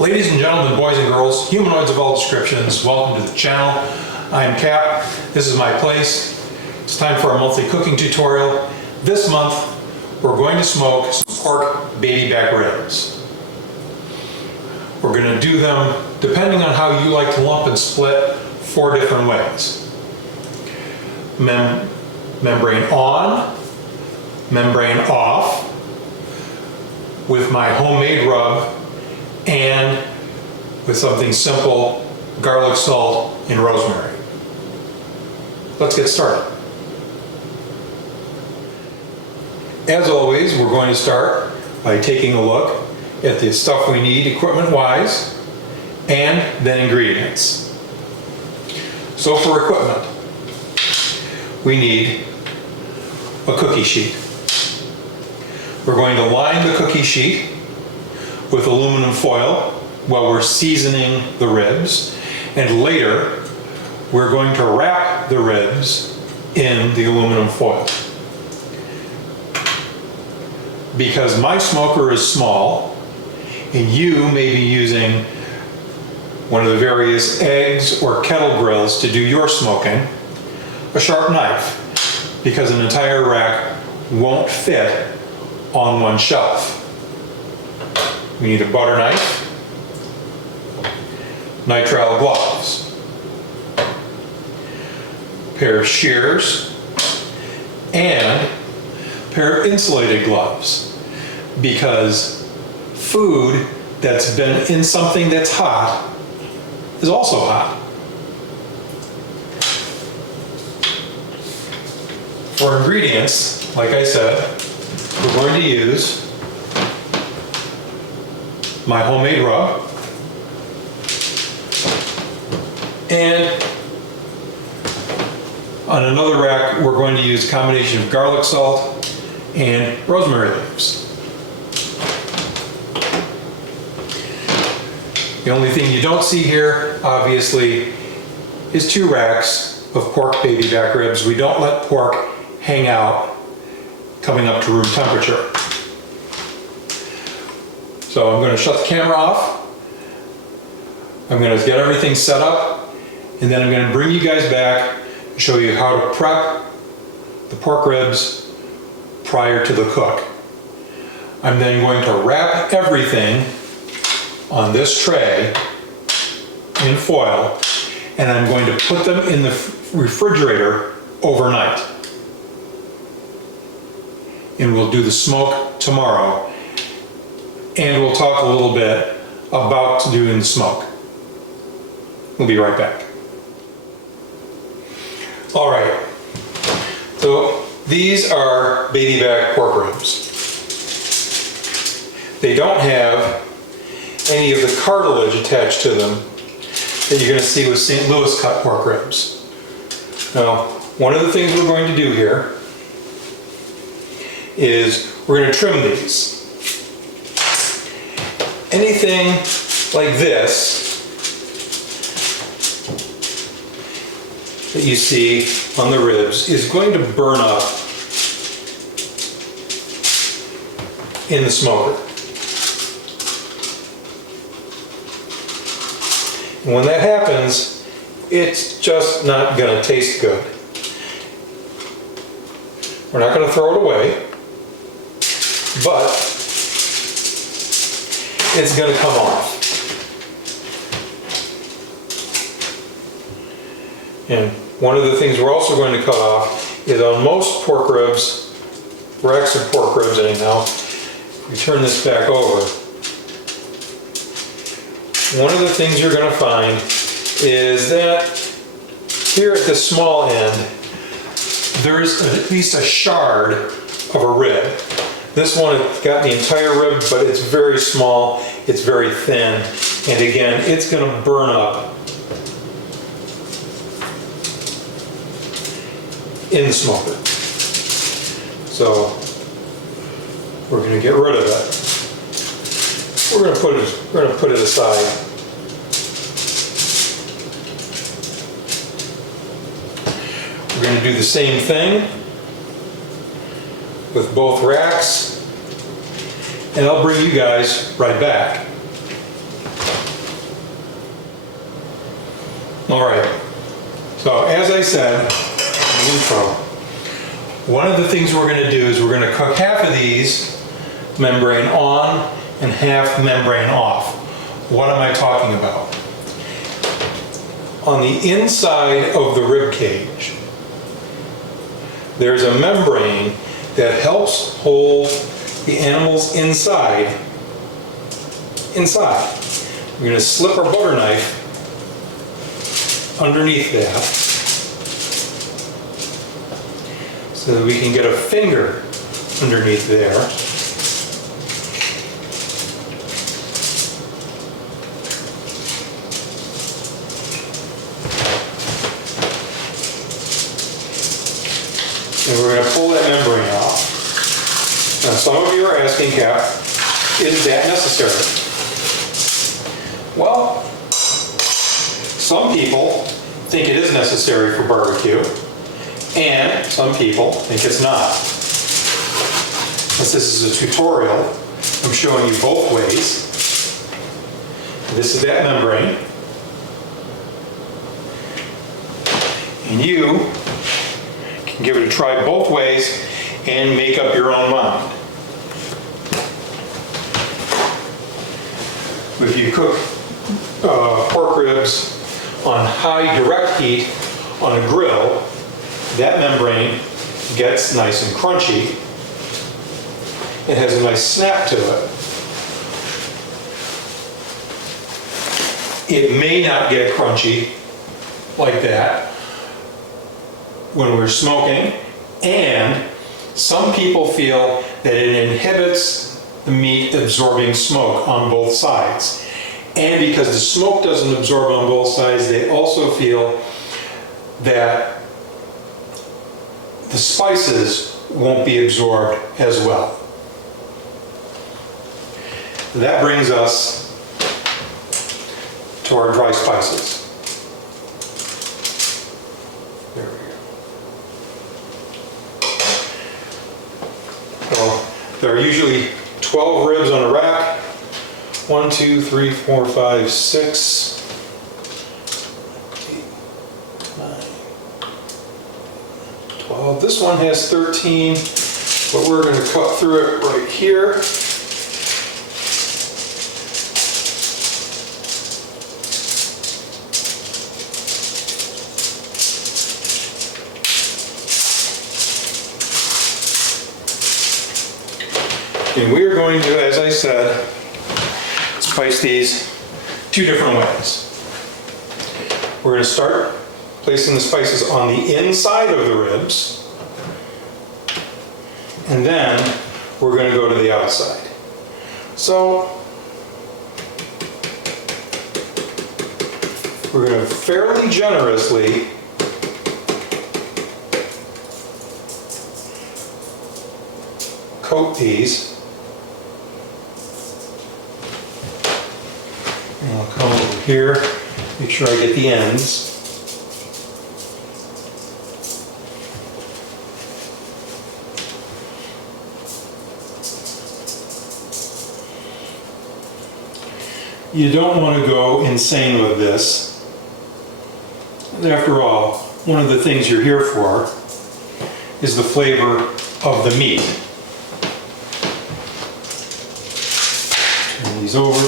Ladies and gentlemen, boys and girls, humanoids of all descriptions, welcome to the channel. I am Cap. This is my place. It's time for our monthly cooking tutorial. This month, we're going to smoke some pork baby back ribs. We're going to do them, depending on how you like to lump and split, 4 different ways. Membrane on, membrane off, with my homemade rub, and with something simple, garlic, salt, and rosemary. Let's get started. As always, we're going to start by taking a look at the stuff we need equipment-wise, and then ingredients. So for equipment, we need a cookie sheet. We're going to line the cookie sheet with aluminum foil while we're seasoning the ribs, and later we're going to wrap the ribs in the aluminum foil. Because my smoker is small and you may be using one of the various eggs or kettle grills to do your smoking, a sharp knife, because an entire rack won't fit on one shelf. We need a butter knife, nitrile gloves, a pair of shears, and a pair of insulated gloves, because food that's been in something that's hot is also hot. For ingredients, like I said, we're going to use my homemade rub, and on another rack we're going to use a combination of garlic salt and rosemary leaves. The only thing you don't see here, obviously, is 2 racks of pork baby back ribs. We don't let pork hang out coming up to room temperature. So I'm going to shut the camera off. I'm going to get everything set up, and then I'm going to bring you guys back and show you how to prep the pork ribs prior to the cook. I'm then going to wrap everything on this tray in foil, and I'm going to put them in the refrigerator overnight. And we'll do the smoke tomorrow, and we'll talk a little bit about doing the smoke. We'll be right back. All right, so these are baby back pork ribs. They don't have any of the cartilage attached to them that you're going to see with St. Louis cut pork ribs. Now, one of the things we're going to do here is we're going to trim these. Anything like this that you see on the ribs is going to burn up in the smoker. And when that happens, it's just not going to taste good. We're not going to throw it away, but it's going to come off. And one of the things we're also going to cut off is on most pork ribs, racks of pork ribs anyhow, we turn this back over. One of the things you're going to find is that here at the small end, there's at least a shard of a rib. This one has got the entire rib, but it's very small, it's very thin, and again, it's going to burn up in the smoker. So we're going to get rid of it. We're going to put it aside. We're going to do the same thing with both racks, and I'll bring you guys right back. All right, so as I said in the intro, one of the things we're going to do is we're going to cook half of these membrane on and half membrane off. What am I talking about? On the inside of the rib cage, there's a membrane that helps hold the animals inside. We're going to slip our butter knife underneath that so that we can get a finger underneath there. And we're going to pull that membrane off. Now some of you are asking, Cap, is that necessary? Well, some people think it is necessary for barbecue, and some people think it's not. Since this is a tutorial, I'm showing you both ways. This is that membrane. And you can give it a try both ways and make up your own mind. If you cook pork ribs on high direct heat on a grill, that membrane gets nice and crunchy. It has a nice snap to it. It may not get crunchy like that when we're smoking, and some people feel that it inhibits the meat absorbing smoke on both sides. And because the smoke doesn't absorb on both sides, they also feel that the spices won't be absorbed as well. That brings us to our dry spices. There we go. So there are usually 12 ribs on a rack. 1, 2, 3, 4, 5, 6, 8, 9, 12. This one has 13, but we're going to cut through it right here. And we are going to, as I said, spice these two different ways. We're going to start placing the spices on the inside of the ribs, and then we're going to go to the outside. So we're going to fairly generously coat these. And I'll come over here, make sure I get the ends. You don't want to go insane with this. And after all, one of the things you're here for is the flavor of the meat. Turn these over.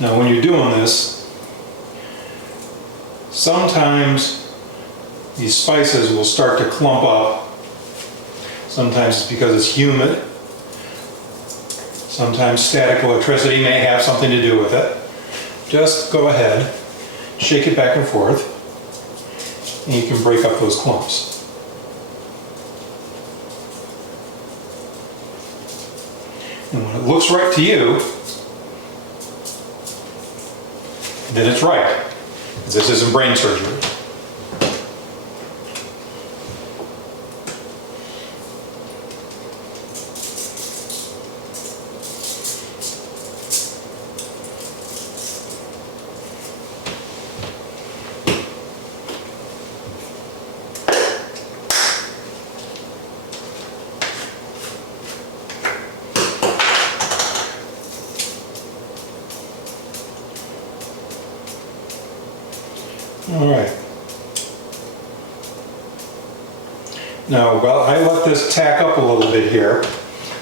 Now when you're doing this, sometimes these spices will start to clump up. Sometimes it's because it's humid. Sometimes static electricity may have something to do with it. Just go ahead, shake it back and forth, and you can break up those clumps. And when it looks right to you, then it's right. This isn't brain surgery. All right. Now, well, I let this tack up a little bit here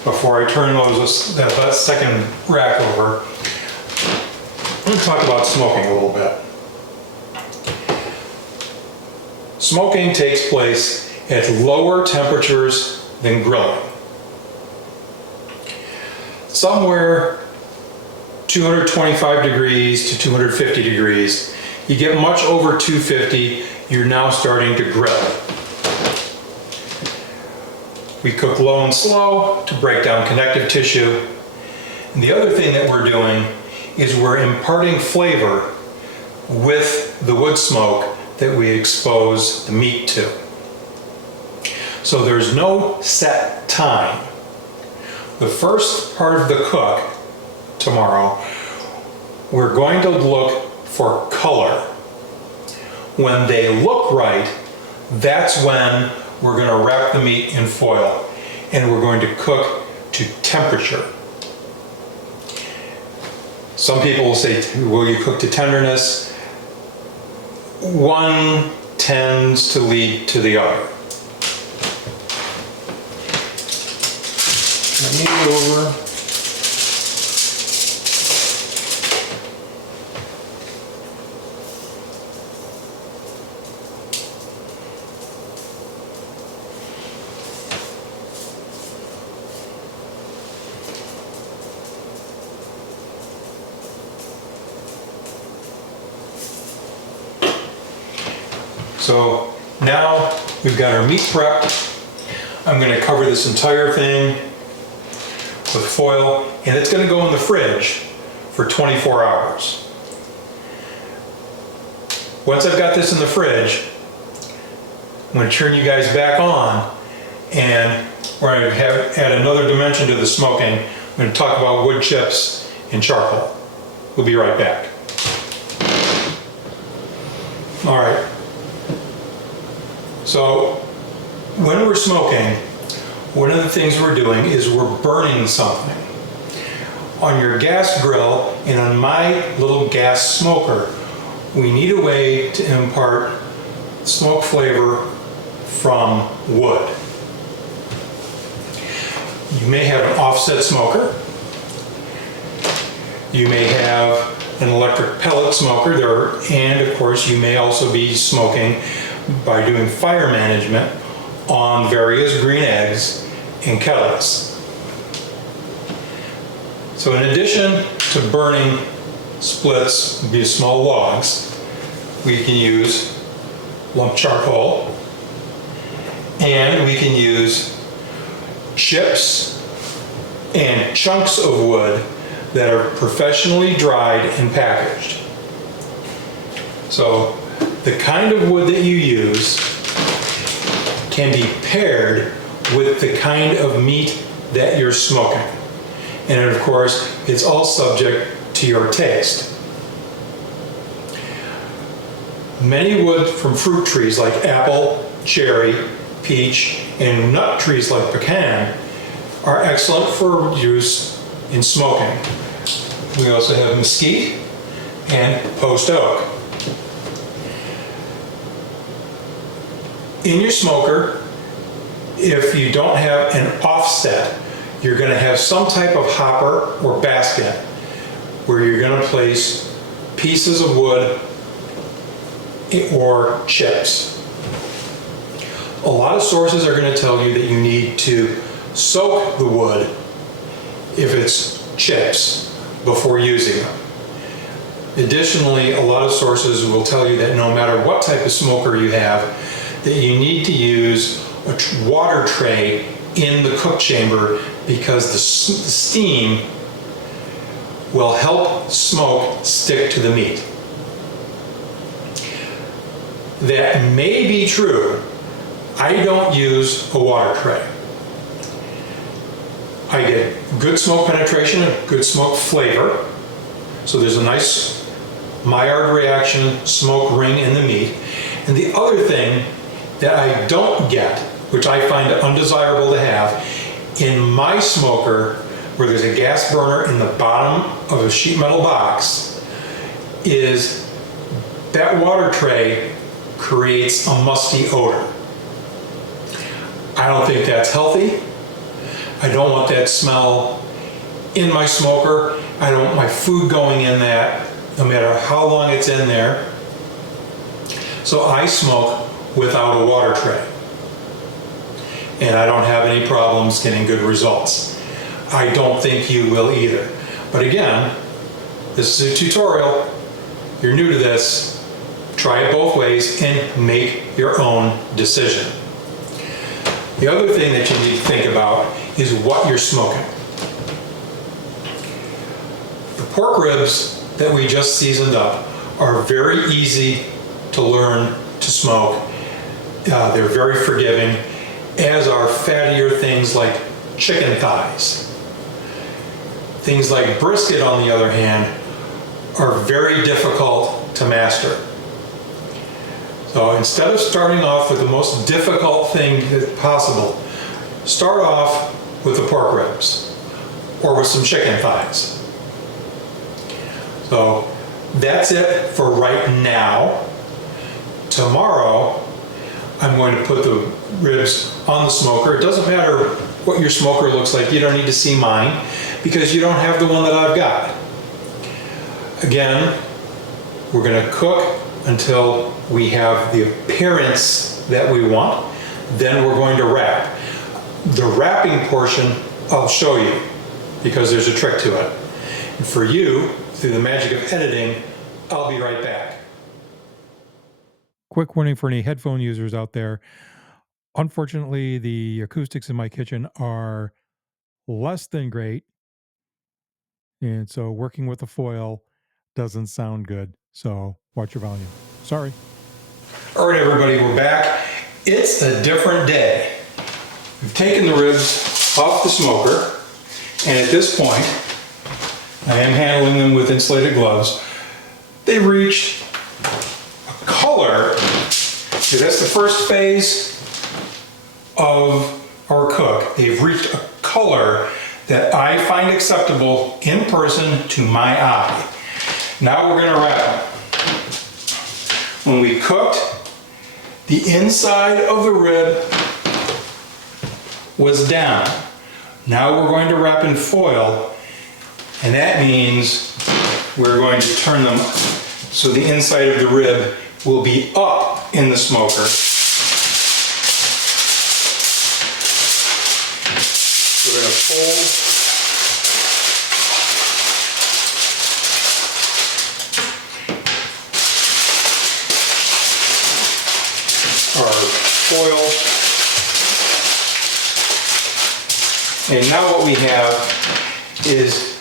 before I turn that second rack over. I'm going to talk about smoking a little bit. Smoking takes place at lower temperatures than grilling. Somewhere 225 degrees to 250 degrees. You get much over 250, you're now starting to grill. We cook low and slow to break down connective tissue. And the other thing that we're doing is we're imparting flavor with the wood smoke that we expose the meat to. So there's no set time. The first part of the cook tomorrow, we're going to look for color. When they look right, that's when we're going to wrap the meat in foil and we're going to cook to temperature. Some people will say, will you cook to tenderness? One tends to lead to the other. Let me go over. So now we've got our meat prepped. I'm going to cover this entire thing with foil, and it's going to go in the fridge for 24 hours. Once I've got this in the fridge, I'm going to turn you guys back on, and we're going to add another dimension to the smoking. I'm going to talk about wood chips and charcoal. We'll be right back. All right. So when we're smoking, one of the things we're doing is we're burning something. On your gas grill and on my little gas smoker, we need a way to impart smoke flavor from wood. You may have an offset smoker. You may have an electric pellet smoker, and of course you may also be smoking by doing fire management on various green eggs and kettles. So in addition to burning splits via small logs, we can use lump charcoal, and we can use chips and chunks of wood that are professionally dried and packaged. So the kind of wood that you use can be paired with the kind of meat that you're smoking. And of course, it's all subject to your taste. Many wood from fruit trees like apple, cherry, peach, and nut trees like pecan are excellent for use in smoking. We also have mesquite and post oak. In your smoker, if you don't have an offset, you're going to have some type of hopper or basket where you're going to place pieces of wood or chips. A lot of sources are going to tell you that you need to soak the wood if it's chips before using them. Additionally, a lot of sources will tell you that no matter what type of smoker you have, that you need to use a water tray in the cook chamber because the steam will help smoke stick to the meat. That may be true. I don't use a water tray. I get good smoke penetration and good smoke flavor. So there's a nice Maillard reaction smoke ring in the meat. And the other thing that I don't get, which I find undesirable to have, in my smoker, where there's a gas burner in the bottom of a sheet metal box, is that water tray creates a musty odor. I don't think that's healthy. I don't want that smell in my smoker. I don't want my food going in that, no matter how long it's in there. So I smoke without a water tray. And I don't have any problems getting good results. I don't think you will either. But again, this is a tutorial. You're new to this. Try it both ways and make your own decision. The other thing that you need to think about is what you're smoking. The pork ribs that we just seasoned up are very easy to learn to smoke. They're very forgiving, as are fattier things like chicken thighs. Things like brisket, on the other hand, are very difficult to master. So instead of starting off with the most difficult thing possible, start off with the pork ribs or with some chicken thighs. So that's it for right now. Tomorrow, I'm going to put the ribs on the smoker. It doesn't matter what your smoker looks like. You don't need to see mine because you don't have the one that I've got. Again, we're going to cook until we have the appearance that we want. Then we're going to wrap. The wrapping portion I'll show you because there's a trick to it. And for you, through the magic of editing, I'll be right back. Quick warning for any headphone users out there. Unfortunately, the acoustics in my kitchen are less than great. And so working with a foil doesn't sound good. So watch your volume. Sorry. All right, everybody, we're back. It's a different day. We've taken the ribs off the smoker, and at this point, I am handling them with insulated gloves. They reached a color. See, that's the first phase of our cook. They've reached a color that I find acceptable in person to my eye. Now we're going to wrap them. When we cooked, the inside of the rib was down. Now we're going to wrap in foil, and that means we're going to turn them so the inside of the rib will be up in the smoker. We're going to fold our foil. And now what we have is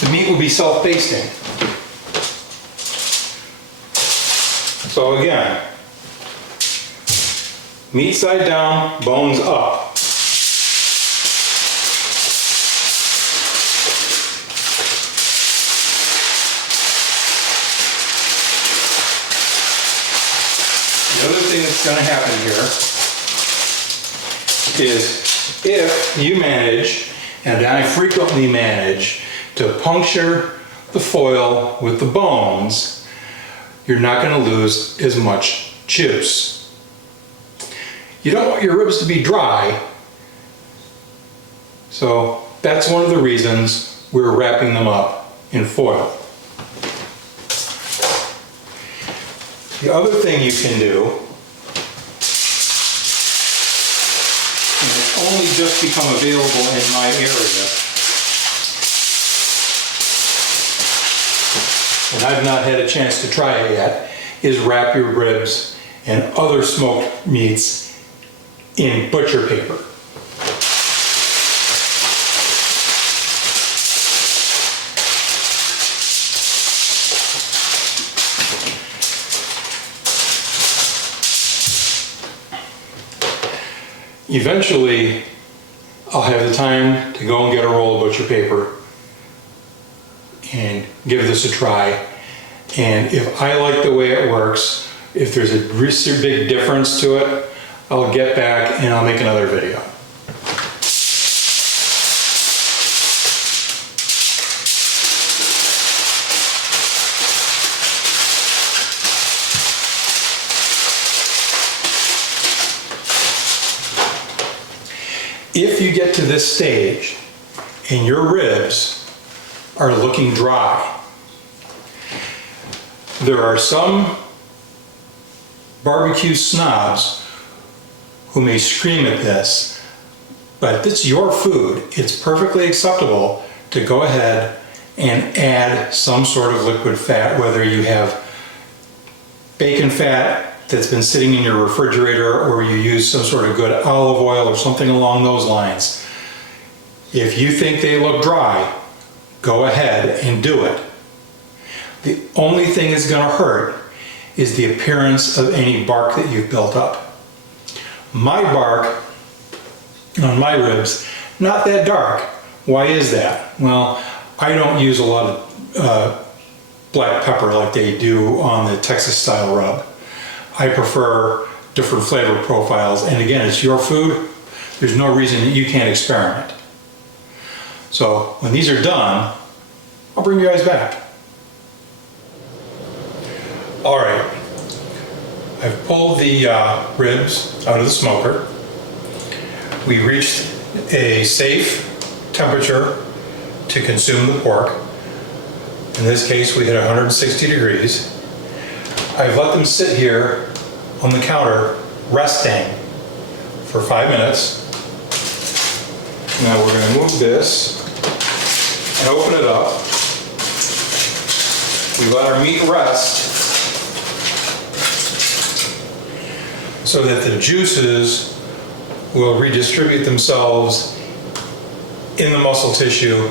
the meat will be self-basting. So again, meat side down, bones up. The other thing that's going to happen here is if you manage, and I frequently manage, to puncture the foil with the bones, you're not going to lose as much juice. You don't want your ribs to be dry, so that's one of the reasons we're wrapping them up in foil. The other thing you can do, and it's only just become available in my area, and I've not had a chance to try it yet, is wrap your ribs and other smoked meats in butcher paper. Eventually, I'll have the time to go and get a roll of butcher paper and give this a try. And if I like the way it works, if there's a really big difference to it, I'll get back and I'll make another video. If you get to this stage and your ribs are looking dry, there are some barbecue snobs who may scream at this, but it's your food. It's perfectly acceptable to go ahead and add some sort of liquid fat, whether you have bacon fat that's been sitting in your refrigerator or you use some sort of good olive oil or something along those lines. If you think they look dry, go ahead and do it. The only thing that's going to hurt is the appearance of any bark that you've built up. My bark on my ribs, not that dark. Why is that? Well, I don't use a lot of black pepper like they do on the Texas style rub. I prefer different flavor profiles, and again, it's your food. There's no reason that you can't experiment. So when these are done, I'll bring you guys back. All right, I've pulled the ribs out of the smoker. We reached a safe temperature to consume the pork. In this case, we hit 160 degrees. I've let them sit here on the counter resting for 5 minutes. Now we're going to move this and open it up. We let our meat rest so that the juices will redistribute themselves in the muscle tissue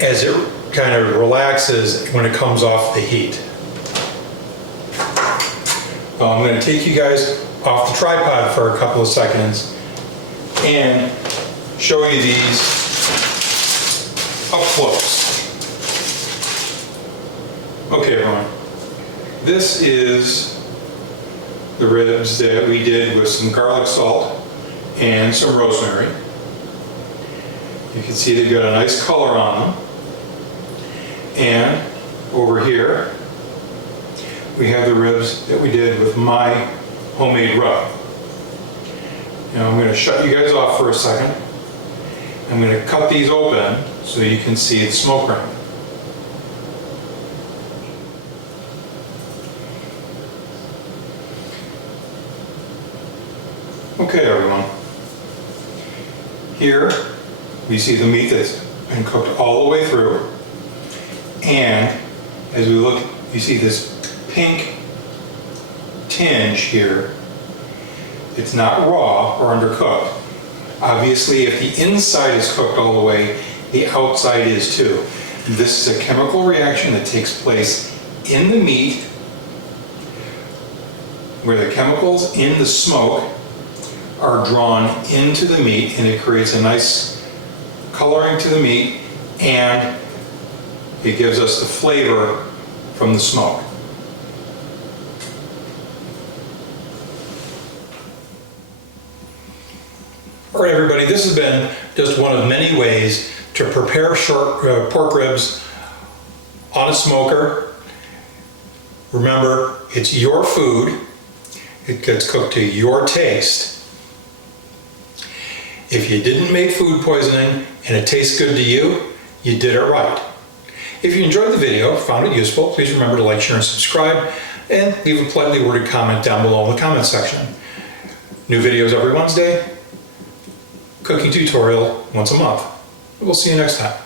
as it kind of relaxes when it comes off the heat. I'm going to take you guys off the tripod for a couple of seconds and show you these up close. Okay, everyone. This is the ribs that we did with some garlic salt and some rosemary. You can see they've got a nice color on them. And over here, we have the ribs that we did with my homemade rub. Now I'm going to shut you guys off for a second. I'm going to cut these open so you can see the smoke ring. Okay, everyone. Here we see the meat that's been cooked all the way through. And as we look, you see this pink tinge here. It's not raw or undercooked. Obviously, if the inside is cooked all the way, the outside is too. This is a chemical reaction that takes place in the meat where the chemicals in the smoke are drawn into the meat, and it creates a nice coloring to the meat, and it gives us the flavor from the smoke. All right, everybody, this has been just one of many ways to prepare pork ribs on a smoker. Remember, it's your food. It gets cooked to your taste. If you didn't make food poisoning and it tastes good to you, you did it right. If you enjoyed the video, found it useful, please remember to like, share, and subscribe, and leave a politely worded comment down below in the comment section. New videos every Wednesday, cooking tutorial once a month. We'll see you next time.